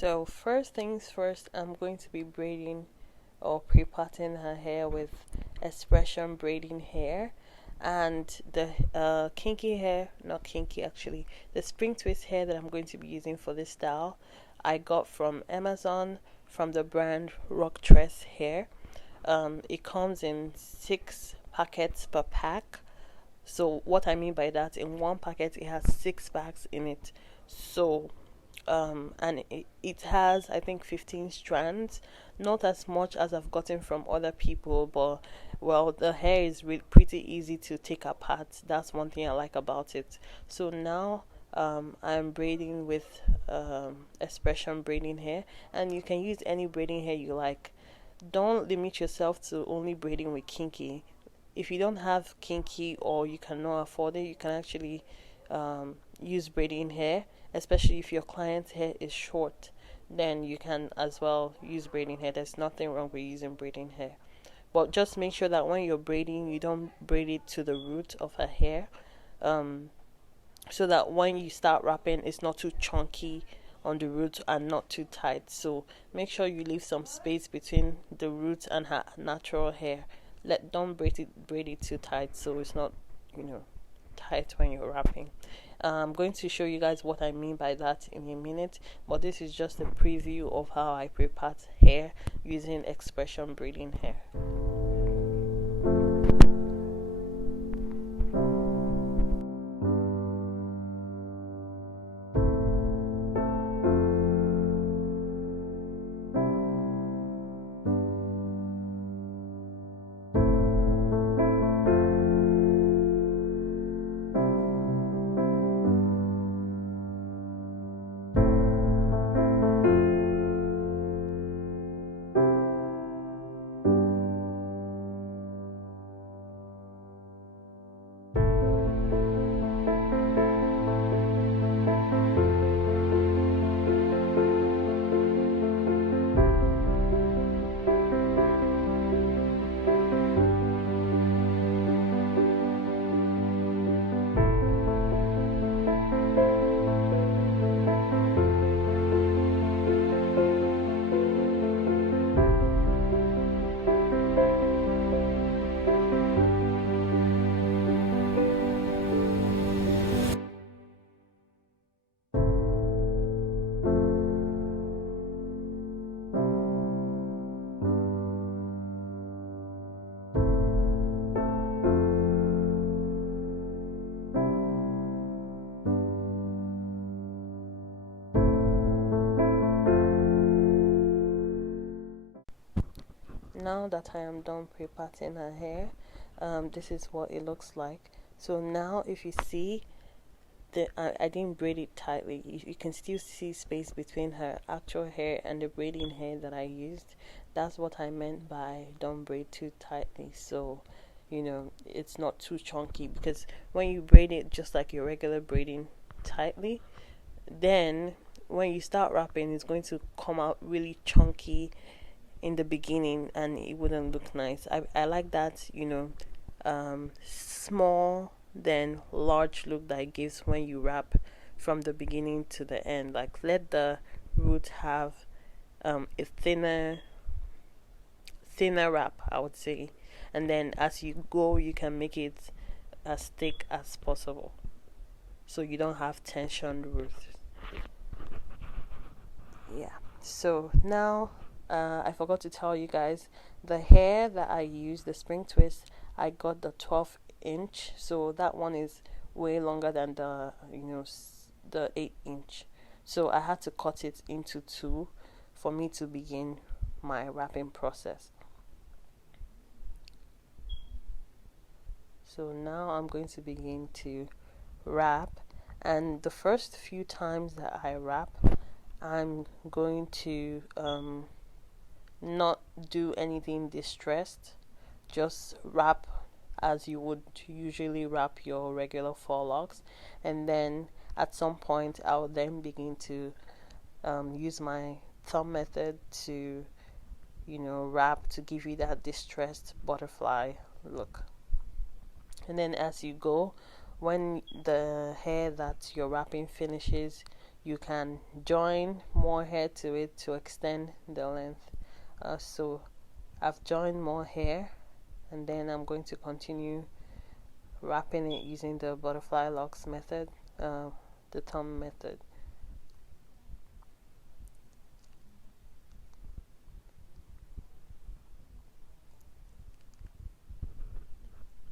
So first things first, I'm going to be braiding or pre-parting her hair with expression braiding hair, and the kinky hair, not kinky actually, the spring twist hair that I'm going to be using for this style I got from Amazon from the brand Rock Tress Hair. It comes in 6 packets per pack. So what I mean by that, in one packet it has 6 bags in it. So and it has, I think, 15 strands, not as much as I've gotten from other people, but well, the hair is pretty easy to take apart. That's one thing I like about it. So now I'm braiding with expression braiding hair, and you can use any braiding hair you like. Don't limit yourself to only braiding with kinky. If you don't have kinky or you cannot afford it, you can actually use braiding hair, especially if your client's hair is short. Then you can as well use braiding hair. There's nothing wrong with using braiding hair, but just make sure that when you're braiding, you don't braid it to the root of her hair, um, so that when you start wrapping, it's not too chunky on the root and not too tight. So make sure you leave some space between the root and her natural hair. Don't braid it too tight, so it's not, you know, tight when you're wrapping. I'm going to show you guys what I mean by that in a minute, but this is just a preview of how I pre-part hair using expression braiding hair. Now that I am done pre-parting her hair, this is what it looks like. So now if you see, I didn't braid it tightly. You can still see space between her actual hair and the braiding hair that I used. That's what I meant by don't braid too tightly, so you know it's not too chunky, because when you braid it just like your regular braiding tightly, then when you start wrapping, it's going to come out really chunky in the beginning and it wouldn't look nice. I like that, small then large look that it gives when you wrap from the beginning to the end. Like, let the root have a thinner wrap, I would say, and then as you go you can make it as thick as possible so you don't have tensioned roots. Yeah, so now I forgot to tell you guys, the hair that I use, the spring twist, I got the 12-inch, so that one is way longer than the 8-inch. So I had to cut it into two for me to begin my wrapping process. So now I'm going to begin to wrap, and the first few times that I wrap, I'm going to not do anything distressed. Just wrap as you would usually wrap your regular 4 locks, and then at some point I'll then begin to use my thumb method to wrap to give you that distressed butterfly look. And then as you go, when the hair that you're wrapping finishes, you can join more hair to it to extend the length. So I've joined more hair, and then I'm going to continue wrapping it using the butterfly locks method, the thumb method.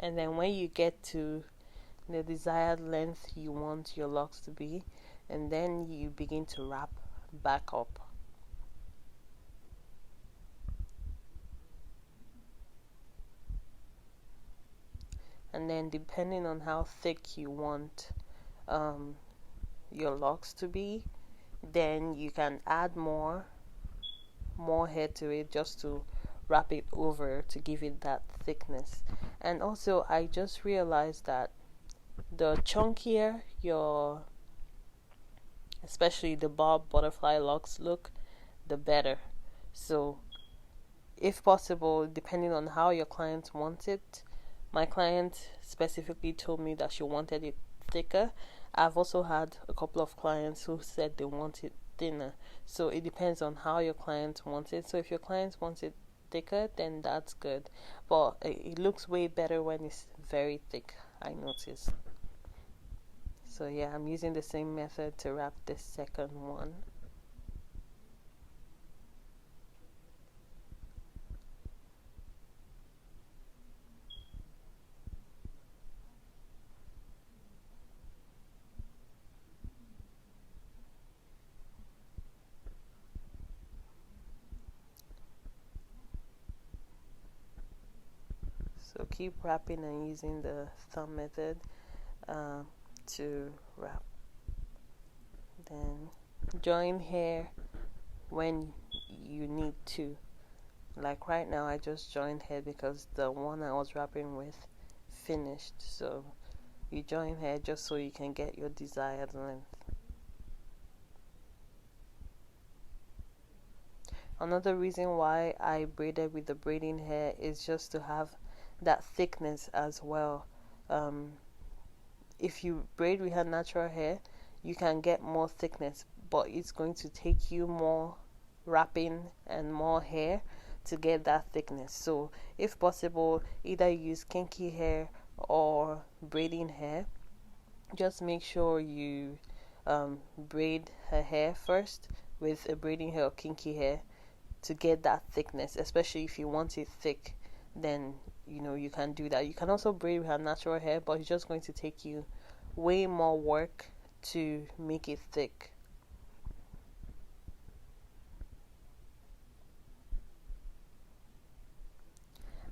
And then when you get to the desired length you want your locks to be, and then you begin to wrap back up. And then depending on how thick you want your locks to be, then you can add more hair to it just to wrap it over to give it that thickness. And also I just realized that the chunkier your, especially the bob butterfly locks look, the better. So if possible, depending on how your client wants it, my client specifically told me that she wanted it thicker. I've also had a couple of clients who said they want it thinner. So it depends on how your client wants it. So if your client wants it thicker, then that's good. But it looks way better when it's very thick, I noticed. So yeah, I'm using the same method to wrap this second one. So keep wrapping and using the thumb method to wrap. Then join hair when you need to. Like right now I just joined hair because the one I was wrapping with finished. So you join hair just so you can get your desired length. Another reason why I braided with the braiding hair is just to have that thickness as well. If you braid with her natural hair, you can get more thickness, but it's going to take you more wrapping and more hair to get that thickness. So if possible, either use kinky hair or braiding hair. Just make sure you braid her hair first with a braiding hair or kinky hair to get that thickness, especially if you want it thick. Then you can do that. You can also braid with her natural hair, but it's just going to take you way more work to make it thick.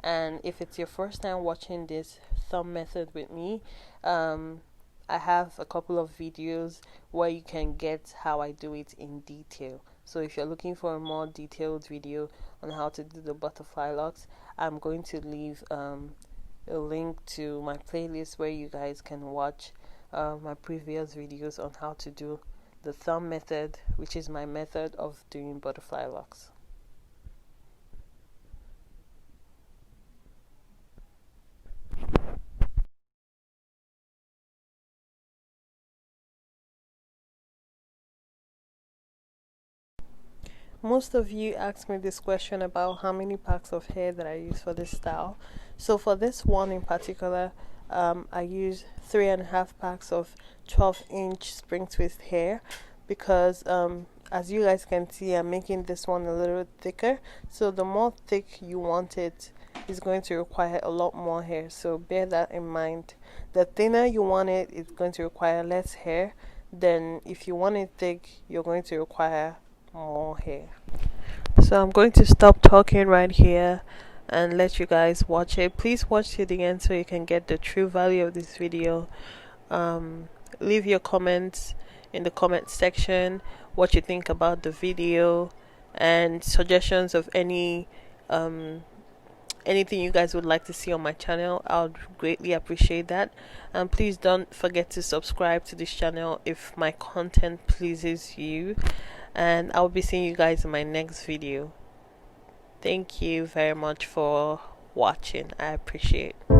And if it's your first time watching this thumb method with me, I have a couple of videos where you can get how I do it in detail. So if you're looking for a more detailed video on how to do the butterfly locks, I'm going to leave a link to my playlist where you guys can watch my previous videos on how to do the thumb method, which is my method of doing butterfly locks. Most of you asked me this question about how many packs of hair that I use for this style. So for this one in particular, I use 3.5 packs of 12-inch spring twist hair because as you guys can see, I'm making this one a little thicker. So the more thick you want it is going to require a lot more hair. So bear that in mind. The thinner you want it, it's going to require less hair. Then if you want it thick, you're going to require more hair. So I'm going to stop talking right here and let you guys watch it. Please watch to the end so you can get the true value of this video. Leave your comments in the comment section, what you think about the video, and suggestions of anything you guys would like to see on my channel. I would greatly appreciate that. And please don't forget to subscribe to this channel if my content pleases you. And I'll be seeing you guys in my next video. Thank you very much for watching. I appreciate it.